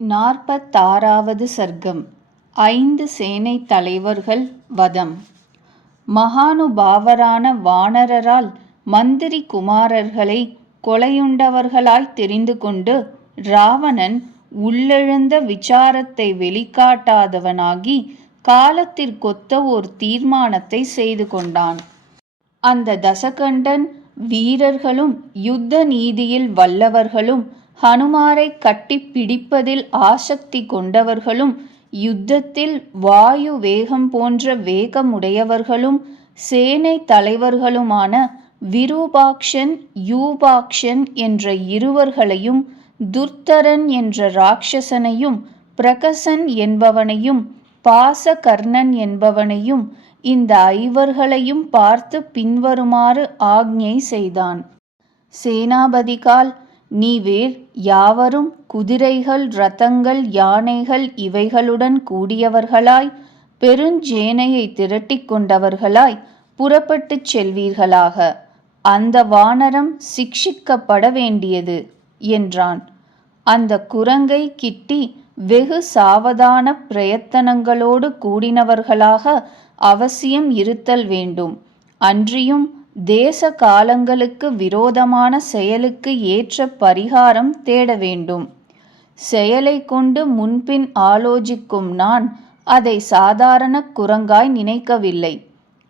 46வது சர்க்கம். 5 சேனைத் தலைவர்கள் வதம். மகானுபாவரான வானரரால் மந்திரி குமாரர்களை கொலையுண்டவர்களாய் தெரிந்து கொண்டு இராவணன் உள்ளெழுந்த விசாரத்தை வெளிக்காட்டாதவனாகி காலத்திற்கொத்த ஓர் தீர்மானத்தை செய்து கொண்டான். அந்த தசகண்டன் வீரர்களும் யுத்த நீதியில் வல்லவர்களும் ஹனுமாரை கட்டிப் பிடிப்பதில் ஆசக்தி கொண்டவர்களும் யுத்தத்தில் வாயு வேகம் போன்ற வேகமுடையவர்களும் சேனை தலைவர்களுமான விரூபாக்ஷன் யூபாக்ஷன் என்ற இருவர்களையும் துர்த்தரன் என்ற ராட்சசனையும் பிரகசன் என்பவனையும் பாசகர்ணன் என்பவனையும் இந்த ஐவர்களையும் பார்த்து பின்வருமாறு ஆக்ஞை செய்தான். சேனாபதிகால், நீவேர் யாவரும் குதிரைகள் இரதங்கள் யானைகள் இவைகளுடன் கூடியவர்களாய் பெருஞ்சேனையை திரட்டிக் கொண்டவர்களாய் புறப்பட்டுச் செல்வீர்களாக. அந்த வானரம் சிக்ஷிக்கப்பட வேண்டியது என்றான். அந்த குரங்கை கிட்டி வெகு சாவதான பிரயத்தனங்களோடு கூடினவர்களாக அவசியம் இருத்தல் வேண்டும். அன்றியும் தேச காலங்களுக்கு விரோதமான செயலுக்கு ஏற்ற பரிகாரம் தேட வேண்டும். செயலை கொண்டு முன்பின் ஆலோசிக்கும் நான் அதை சாதாரண குரங்காய் நினைக்கவில்லை.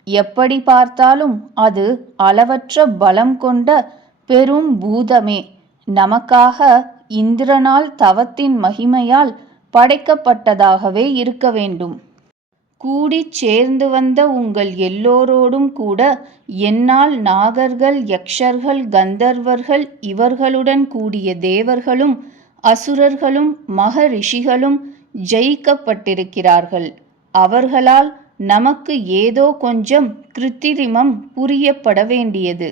எப்படி பார்த்தாலும் அது அளவற்ற பலம் கொண்ட பெரும் பூதமே. நமக்காக இந்திரனால் தவத்தின் மகிமையால் படைக்கப்பட்டதாகவே இருக்க வேண்டும். கூடிச் சேர்ந்து வந்த உங்கள் எல்லோரோடும் கூட என்னால் நாகர்கள் யக்ஷர்கள் கந்தர்வர்கள் இவர்களுடன் கூடிய தேவர்களும் அசுரர்களும் மகரிஷிகளும் ஜெயிக்கப்பட்டிருக்கிறார்கள். அவர்களால் நமக்கு ஏதோ கொஞ்சம் கிருத்திரிமம் புரியப்பட வேண்டியது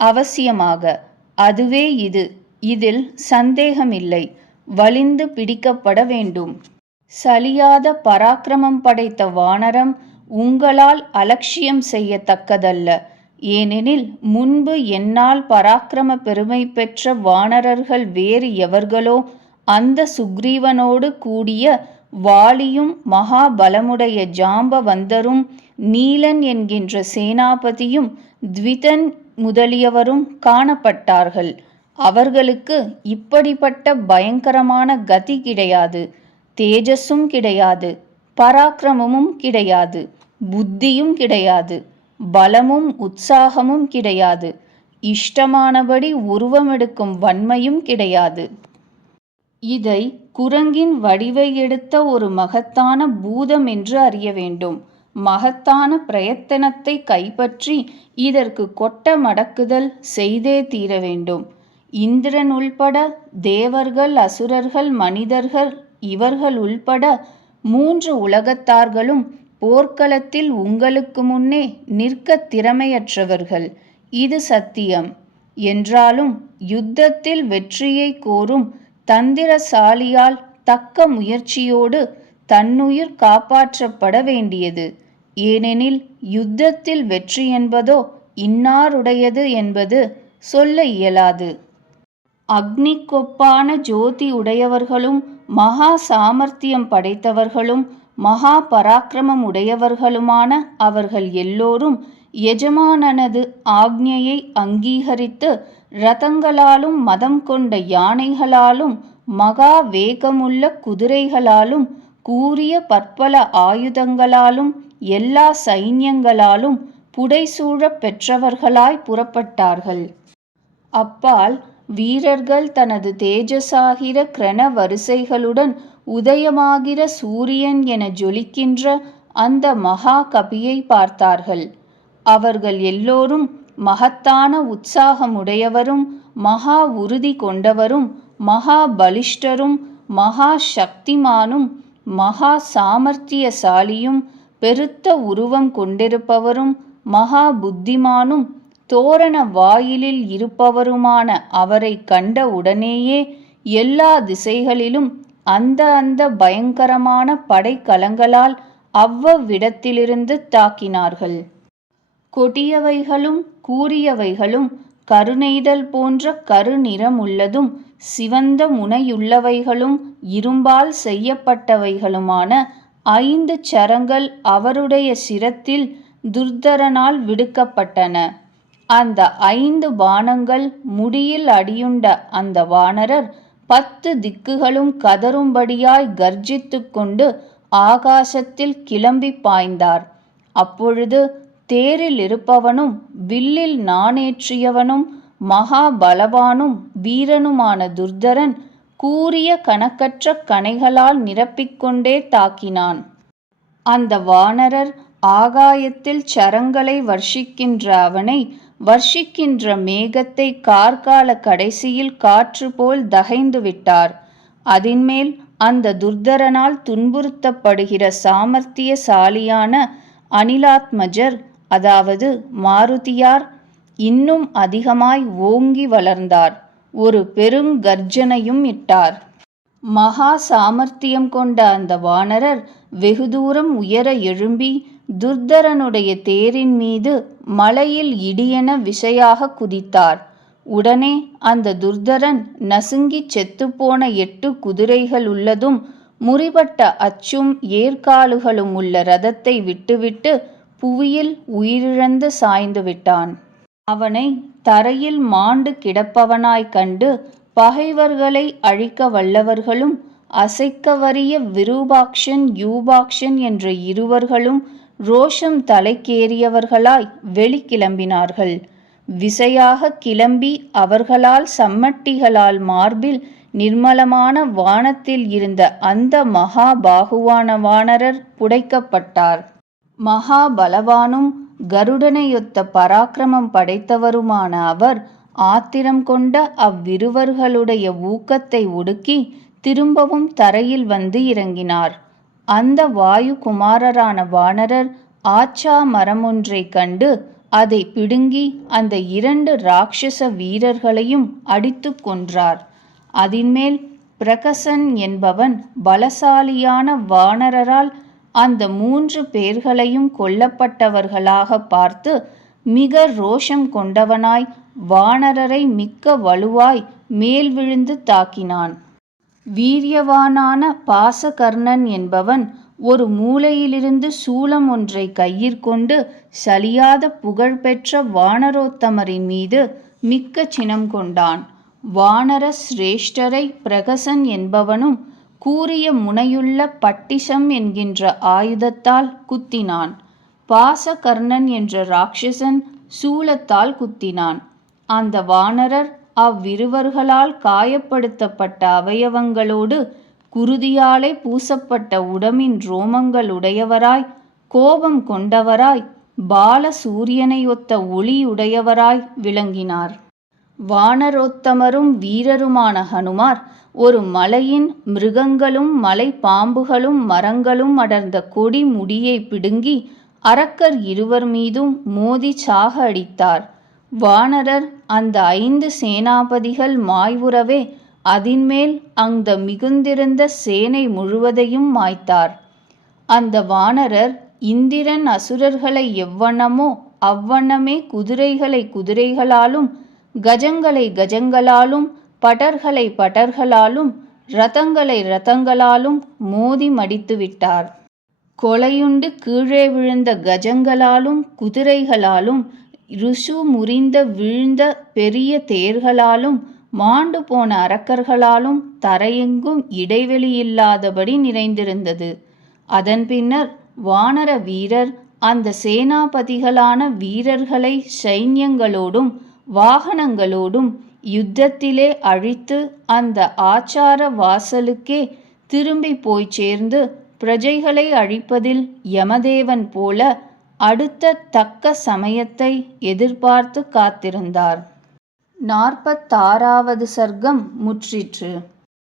அவசியமாக. அதுவே இது. இதில் சந்தேகமில்லை. வலிந்து பிடிக்கப்பட வேண்டும். சலியாத பராக்கிரமம் படைத்த வானரம் உங்களால் அலட்சியம் செய்யத்தக்கதல்ல. ஏனெனில் முன்பு என்னால் பராக்கிரம பெருமை பெற்ற வானரர்கள் வேறு எவர்களோ அந்த சுக்ரீவனோடு கூடிய வாலியும் மகாபலமுடைய ஜாம்பவந்தரும் நீலன் என்கின்ற சேனாபதியும் த்விதன் முதலியவரும் காணப்பட்டார்கள். அவர்களுக்கு இப்படிப்பட்ட பயங்கரமான கதி கிடையாது. தேஜஸும் கிடையாது, பராக்கிரமமும் கிடையாது, புத்தியும் கிடையாது, பலமும் உற்சாகமும் கிடையாது, இஷ்டமானபடி உருவமெடுக்கும் வன்மையும் கிடையாது. இதை குரங்கின் வடிவை எடுத்த ஒரு மகத்தான பூதம் என்று அறிய வேண்டும். மகத்தான பிரயத்தனத்தை கைப்பற்றி இதற்கு கொட்ட மடக்குதல் செய்தே தீர வேண்டும். இந்திரன் உள்பட தேவர்கள் அசுரர்கள் மனிதர்கள் இவர்கள் உள்பட 3 உலகத்தார்களும் போர்க்களத்தில் உங்களுக்கு முன்னே நிற்க திறமையற்றவர்கள். இது சத்தியம். என்றாலும் யுத்தத்தில் வெற்றியை கோரும் தந்திரசாலியால் தக்க முயற்சியோடு தன்னுயிர் காப்பாற்றப்பட வேண்டியது. ஏனெனில் யுத்தத்தில் வெற்றி என்பதோ இன்னாருடையது என்பது சொல்ல இயலாது. அக்னிக்கொப்பான ஜோதி உடையவர்களும் மகா சாமர்த்தியம் படைத்தவர்களும் மகா பராக்கிரமம் உடையவர்களுமான அவர்கள் எல்லோரும் எஜமானனது ஆக்ஞையை அங்கீகரித்து இரதங்களாலும் மதம் கொண்ட யானைகளாலும் மகா வேகமுள்ள குதிரைகளாலும் கூரிய பற்பல ஆயுதங்களாலும் எல்லா சைன்யங்களாலும் புடைசூழ பெற்றவர்களாய் புறப்பட்டார்கள். அப்பால் வீரர்கள் தனது தேஜசாகிற கிரண வரிசைகளுடன் உதயமாகிற சூரியன் என ஜொலிக்கின்ற அந்த மகா கபியை பார்த்தார்கள். அவர்கள் எல்லோரும் மகத்தான உற்சாகமுடையவரும் மகா உறுதி கொண்டவரும் மகா பலிஷ்டரும் மகா சக்திமானும் மகா சாமர்த்தியசாலியும் பெருத்த உருவம் கொண்டிருப்பவரும் மகா புத்திமானும் தோரண வாயிலில் இருப்பவருமான அவரை கண்ட உடனேயே எல்லா திசைகளிலும் அந்த பயங்கரமான படைக்கலங்களால் அவ்வவ்விடத்திலிருந்து தாக்கினார்கள். கொடியவைகளும் கூறியவைகளும் கருநெய்தல் போன்ற கருநிறமுள்ளதும் சிவந்த முனையுள்ளவைகளும் இரும்பால் செய்யப்பட்டவைகளுமான 5 சரங்கள் அவருடைய சிரத்தில் துர்தரனால் விடுக்கப்பட்டன. அந்த 5 பாணங்கள் முடியில் அடியுண்ட அந்த வானரர் 10 திக்குகளும் கதறும்படியாய் கர்ஜித்துக் கொண்டு ஆகாசத்தில் கிளம்பி பாய்ந்தார். அப்பொழுது தேரில் இருப்பவனும் வில்லில் நாணேற்றியவனும் மகா பலவானும் வீரனுமான துர்தரன் கூரிய கணக்கற்ற கணைகளால் நிரப்பிக்கொண்டே தாக்கினான். அந்த வானரர் ஆகாயத்தில் சரங்களை வர்ஷிக்கின்ற அவனை வர்ஷிக்கின்ற மேகத்தை கார்கால கடைசியில் காற்று போல் தகைந்து விட்டார். அதின்மேல் அந்த துர்தரனால் துன்புறுத்தப்படுகிற சாமர்த்தியசாலியான அனிலாத்மஜர், அதாவது மாருதியார், இன்னும் அதிகமாய் ஓங்கி வளர்ந்தார். ஒரு பெருங்கர்ஜனையும் இட்டார். மகா சாமர்த்தியம் கொண்ட அந்த வானரர் வெகு தூரம் உயர எழும்பி துர்தரனுடைய தேரின் மீது மலையில் இடியென விசையாக குதித்தார். உடனே அந்த துர்தரன் நசுங்கிச் செத்துப்போன 8 குதிரைகள் உள்ளதும் முறிபட்ட அச்சும் ஏர்காலுகளும் உள்ள ரதத்தை விட்டுவிட்டு புவியில் உயிரிழந்து சாய்ந்து விட்டான். அவனை தரையில் மாண்டு கிடப்பவனாய் கண்டு பகைவர்களை அழிக்க வல்லவர்களும் அசைக்கவறிய விரூபாக்ஷன் யூபாக்ஷன் என்ற இருவர்களும் ரோஷம் தலைக்கேறியவர்களாய் வெளிக்கிளம்பினார்கள். விசையாக கிளம்பி அவர்களால் சம்மட்டிகளால் மார்பில் நிர்மலமான வானத்தில் இருந்த அந்த மகாபாகுவான வானரர் புடைக்கப்பட்டார். மகாபலவானும் கருடனையொத்த பராக்கிரமம் படைத்தவருமான அவர் ஆத்திரம் கொண்ட அவ்விருவர்களுடைய ஊக்கத்தை ஒடுக்கி திரும்பவும் தரையில் வந்து இறங்கினார். அந்த வாயு குமாரரான வானரர் ஆச்சா மரமொன்றைக் கண்டு அதை பிடுங்கி அந்த 2 ராட்சச வீரர்களையும் அடித்து கொன்றார். அதின்மேல் பிரகசன் என்பவன் பலசாலியான வானரரால் அந்த 3 பேர்களையும் கொல்லப்பட்டவர்களாக பார்த்து மிக ரோஷம் கொண்டவனாய் வானரரை மிக்க வலுவாய் மேல் விழுந்து தாக்கினான். வீரியவானான பாசகர்ணன் என்பவன் ஒரு மூலையிலிருந்து சூலம் ஒன்றை கையிற்கொண்டு சலியாத புகழ்பெற்ற வானரோத்தமரின் மீது மிக்க சினம் கொண்டான். வானர சிரேஷ்டரை பிரகசன் என்பவனும் கூரிய முனையுள்ள பட்டிசம் என்கின்ற ஆயுதத்தால் குத்தினான். பாசகர்ணன் என்ற ராட்சசன் சூலத்தால் குத்தினான். அந்த வானரர் அவ்விருவர்களால் காயப்படுத்தப்பட்ட அவயவங்களோடு குருதியாலே பூசப்பட்ட உடம்பின் ரோமங்களுடையவராய் கோபம் கொண்டவராய் பால சூரியனை ஒத்த ஒளியுடையவராய் விளங்கினார். வானரோத்தமரும் வீரருமான ஹனுமார் ஒரு மலையின் மிருகங்களும் மலை பாம்புகளும் மரங்களும் அடர்ந்த கொடி முடியை பிடுங்கி அரக்கர் இருவர் மீதும் மோதி சாக அடித்தார். வானரர் அந்த 5 சேனாபதிகள் மாய்வுறவே அதின்மேல் அந்த மிகுந்திருந்த சேனை முழுவதையும் மாய்த்தார். அந்த வானரர் இந்திரன் அசுரர்களை எவ்வண்ணமோ அவ்வண்ணமே குதிரைகளை குதிரைகளாலும் கஜங்களை கஜங்களாலும் படர்களை படர்களாலும் இரதங்களை இரதங்களாலும் மோதி மடித்துவிட்டார். கொலையுண்டு கீழே விழுந்த கஜங்களாலும் குதிரைகளாலும் ருசு முறிந்த விழுந்த பெரிய தேர்களாலும் மாண்டு போன அரக்கர்களாலும் தரையெங்கும் இடைவெளியில்லாதபடி நிறைந்திருந்தது. அதன் பின்னர் வானர வீரர் அந்த சேனாபதிகளான வீரர்களை சைன்யங்களோடும் வாகனங்களோடும் யுத்தத்திலே அழித்து அந்த ஆச்சார வாசலுக்கே திரும்பி போய் சேர்ந்து பிரஜைகளை அழிப்பதில் யமதேவன் போல அடுத்த தக்க சமயத்தை எதிர்பார்த்து காத்திருந்தார். 46வது சர்க்கம் முற்றிற்று.